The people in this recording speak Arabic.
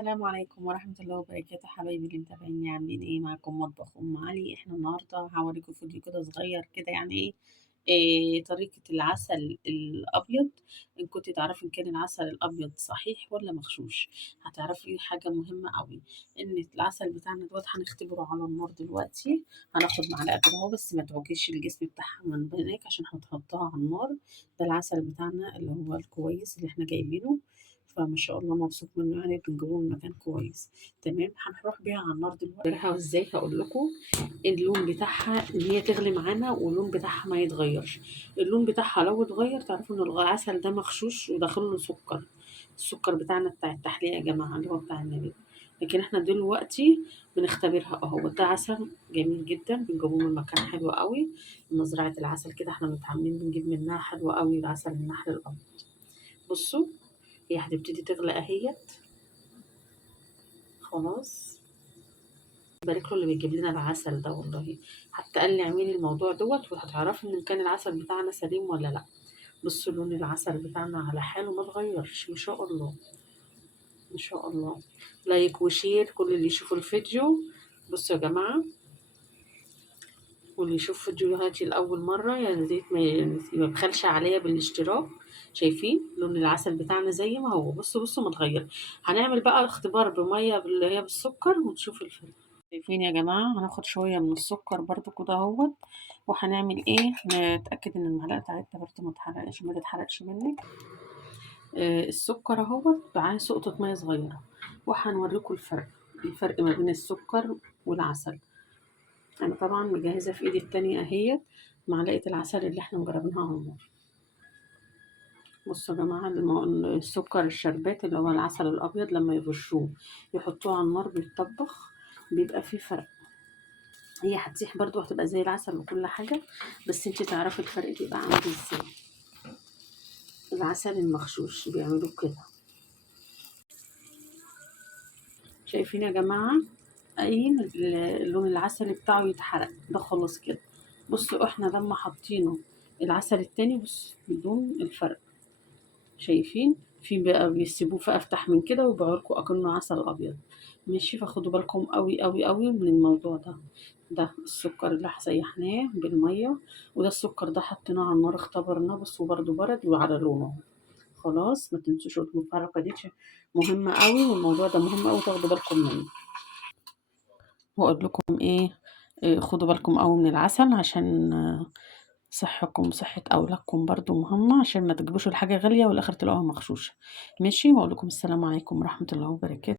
السلام عليكم ورحمة الله وبركاته، حبايبي اللي متابعيني عاملين ايه؟ معاكم مطبخ ام علي. احنا النهارده هوريكم فيديو كده صغير كده، يعني إيه طريقة العسل الابيض. ان كنت تعرفي ان كان العسل الابيض صحيح ولا مغشوش، هتعرفي حاجة مهمة قوي، ان العسل بتاعنا دوت هنختبره على النار دلوقتي. هناخد معلقة كده اهو، بس ما تعوجيش الجسم بتاعها من بينك عشان هتحطها على النار. ده العسل بتاعنا اللي هو الكويس اللي احنا جايبينه، فما شاء الله مبسوط منه، يعني بنجيبه من مكان كويس. تمام، هنروح بيها على النار دلوقتي. ازاي هقول لكم. اللون بتاعها ان هي تغلي معانا واللون بتاعها ما يتغيرش. اللون بتاعها لو اتغير تعرفوا ان العسل ده مغشوش وداخل له سكر. السكر بتاعنا بتاع التحلية يا جماعة اللي هو بتاع النبات. لكن احنا دلوقتي بنختبرها اهو. ده عسل جميل جدا، بنجيبه من مكان حلو قوي. مزرعة العسل كده احنا متعاملين بنجيب منها حلو قوي، العسل النحل الابيض. بصوا، هي هتبتدي تغلى اهيت. خلاص، بارك له اللي بيجيب لنا العسل ده والله. حتى قال لي اعملي الموضوع دوت وهتعرفي ان كان العسل بتاعنا سليم ولا لا. بصوا لون العسل بتاعنا على حاله ما اتغيرش، ما شاء الله. ما شاء الله. لايك وشير كل اللي يشوفوا الفيديو. بصوا يا جماعة، واللي يشوف فيديوهاتي لأول مرة يا ريت ما يبخلش عليا بالاشتراك. شايفين لون العسل بتاعنا زي ما هو؟ بصوا بصوا متغير. هنعمل بقى اختبار بمية اللي هي بالسكر ونشوف الفرق. شايفين يا جماعة، هناخد شوية من السكر برضو كده اهوت. وهنعمل ايه؟ نتأكد ان المعلقة بتاعتنا برضو ما تتحرقش، ما تتحرقش منك. السكر اهوت معاه سقطة مية صغيرة، وهنوريكم الفرق ما بين السكر والعسل. انا طبعا مجهزة في ايدي التانية اهيت معلقة العسل اللي احنا مجربينها على النار. بصوا يا جماعة، السكر الشربات اللي هو العسل الابيض لما يرشوه يحطوه على النار بيتطبخ بيبقى فيه فرق. هي هتسيح برضو، هتبقى زي العسل وكل حاجة، بس انتي تعرفي الفرق بيبقى عامل ازاي. العسل المغشوش بيعملوه كده. شايفين يا جماعة؟ قايم اللون العسلي بتاعه يتحرق ده خلاص كده. بصوا احنا لما حاطينه العسل التاني، بص بدون الفرق. شايفين؟ في بقى بيسيبوه في افتح من كده ويبيعولكوا اكنه عسل ابيض. ماشي، فخدوا بالكم قوي قوي قوي من الموضوع ده. ده السكر اللي سيحناه بالميه، وده السكر ده حطيناه على النار اختبرناه بس وبرده برد وعلى لونه. خلاص، ما تنسوش الحركه دي مهمه قوي، والموضوع ده مهم قوي تاخدوا بالكم منه. واقول لكم ايه، خدوا بالكم قوي من العسل عشان صحكم وصحة أولادكم برضو مهمة، عشان ما تجيبوش الحاجة غالية والآخر تلاقوها مغشوشة. ماشي، وأقول لكم السلام عليكم ورحمة الله وبركاته.